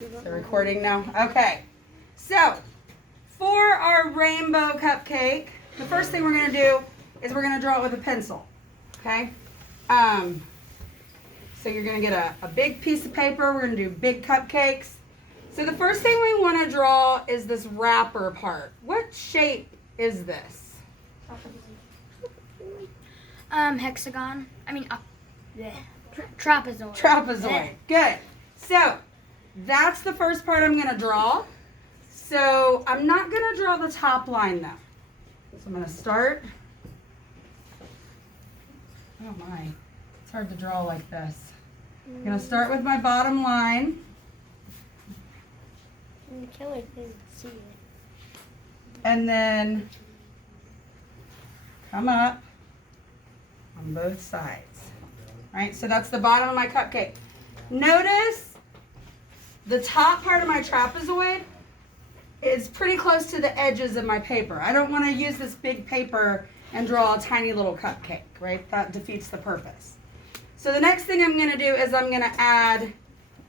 Is it recording now? Okay. So, for our rainbow cupcake, the first thing we're going to do is we're going to draw it with a pencil. Okay? So you're going to get a big piece of paper. We're going to do big cupcakes. So the first thing we want to draw is this wrapper part. What shape is this? Hexagon. Trapezoid. Trapezoid. Good. So, that's the first part I'm going to draw. So, I'm not going to draw the top line though. So, I'm going to start. Oh my. It's hard to draw like this. I'm going to start with my bottom line. The killer didn't see it. And then come up on both sides. All right, so that's the bottom of my cupcake. Notice the top part of my trapezoid is pretty close to the edges of my paper. I don't want to use this big paper and draw a tiny little cupcake, right? That defeats the purpose. So the next thing I'm going to do is I'm going to add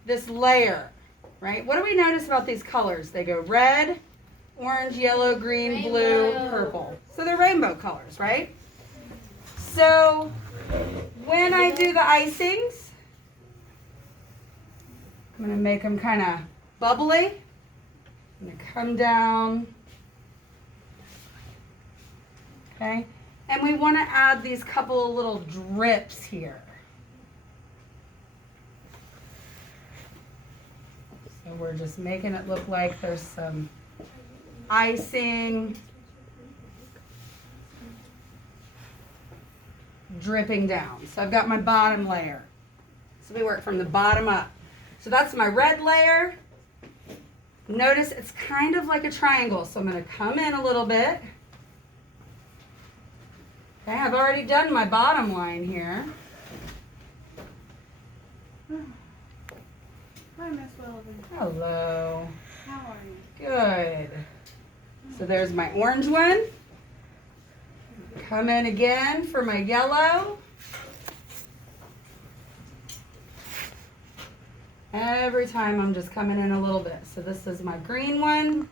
this layer, right? What do we notice about these colors? They go red, orange, yellow, green, blue, purple. So they're rainbow colors, right? So when I do the icings, I'm going to make them kind of bubbly. I'm going to come down. Okay? And we want to add these couple of little drips here. So we're just making it look like there's some icing dripping down. So I've got my bottom layer. So we work from the bottom up. So that's my red layer. Notice it's kind of like a triangle. So I'm going to come in a little bit. Okay, I've already done my bottom line here. Hi, Miss Willoughby. Hello. How are you? Good. So there's my orange one. Come in again for my yellow. Every time I'm just coming in a little bit. So this is my green one.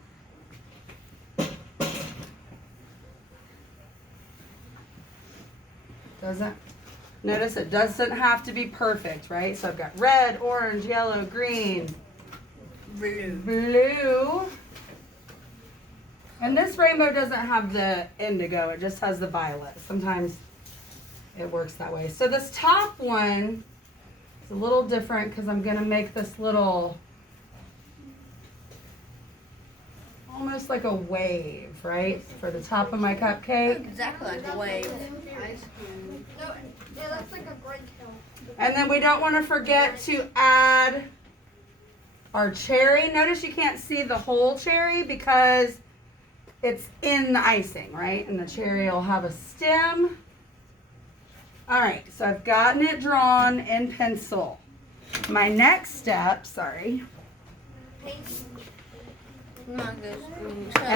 Notice it doesn't have to be perfect, right? So I've got red, orange, yellow, green, blue. And this rainbow doesn't have the indigo, it just has the violet. Sometimes it works that way. So this top one is a little different because I'm going to make this little, almost like a wave, right? For the top of my cupcake. Exactly like a wave. Yeah, that's like a break hill. And then we don't want to forget to add our cherry. Notice you can't see the whole cherry because it's in the icing, right? And the cherry will have a stem. All right, so I've gotten it drawn in pencil. My next step, and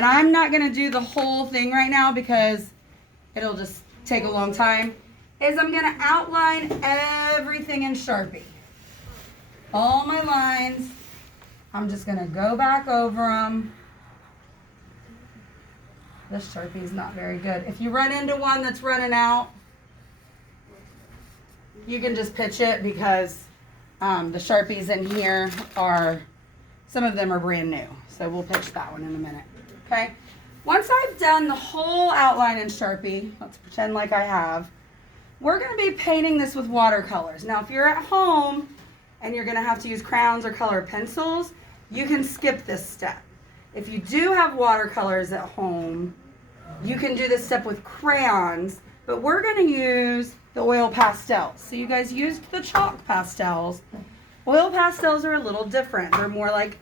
I'm not going to do the whole thing right now because it'll just take a long time, is I'm going to outline everything in Sharpie. All my lines, I'm just going to go back over them. This Sharpie is not very good. If you run into one that's running out, you can just pitch it because the Sharpies in here are, some of them are brand new. So we'll pitch that one in a minute. Okay? Once I've done the whole outline in Sharpie, let's pretend like I have, we're going to be painting this with watercolors. Now, if you're at home and you're going to have to use crayons or colored pencils, you can skip this step. If you do have watercolors at home, you can do this step with crayons, but we're going to use the oil pastels. So you guys used the chalk pastels. Oil pastels are a little different. They're more like,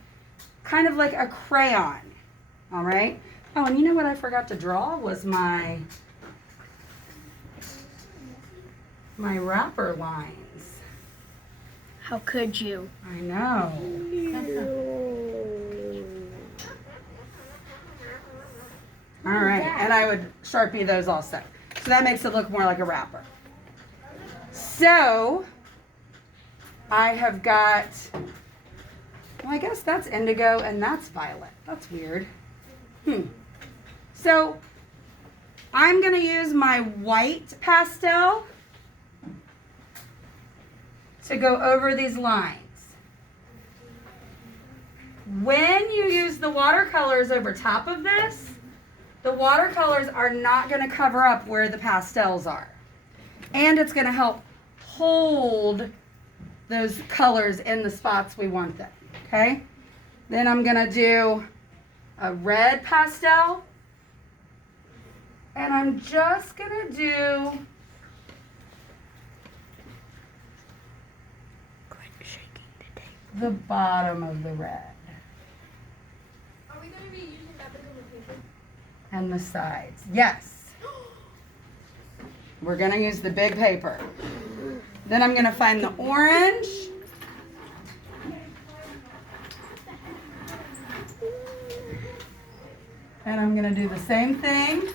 kind of like a crayon. All right? Oh, and you know what I forgot to draw was my wrapper lines. How could you? I know. All right, and I would Sharpie those also. So that makes it look more like a wrapper. So I have got Well, I guess that's indigo and that's violet. That's weird. So I'm going to use my white pastel to go over these lines. When you use the watercolors over top of this, the watercolors are not going to cover up where the pastels are. And it's going to help hold those colors in the spots we want them. Okay? Then I'm going to do a red pastel. And I'm just going to do the bottom of the red. Are we going to be using that big of a paper? And the sides. Yes. We're going to use the big paper. Then I'm going to find the orange. And I'm going to do the same thing.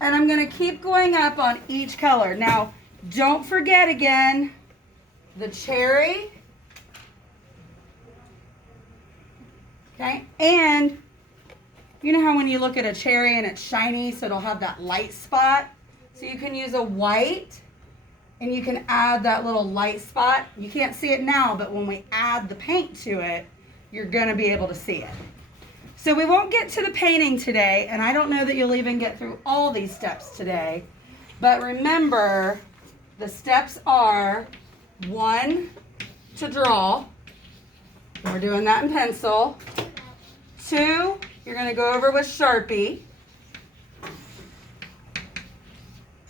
And I'm going to keep going up on each color. Now, don't forget again the cherry. Okay, and you know how when you look at a cherry and it's shiny, so it'll have that light spot? So you can use a white and you can add that little light spot. You can't see it now, but when we add the paint to it, you're going to be able to see it. So we won't get to the painting today, and I don't know that you'll even get through all these steps today. But remember, the steps are 1, to draw. We're doing that in pencil. 2, you're going to go over with Sharpie.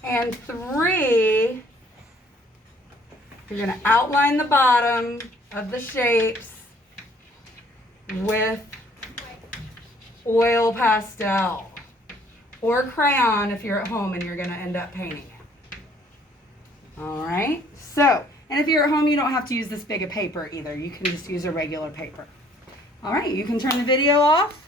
And 3, you're going to outline the bottom of the shapes with oil pastel or crayon if you're at home and you're going to end up painting it. All right. So, and if you're at home, you don't have to use this big a paper either. You can just use a regular paper. All right. You can turn the video off.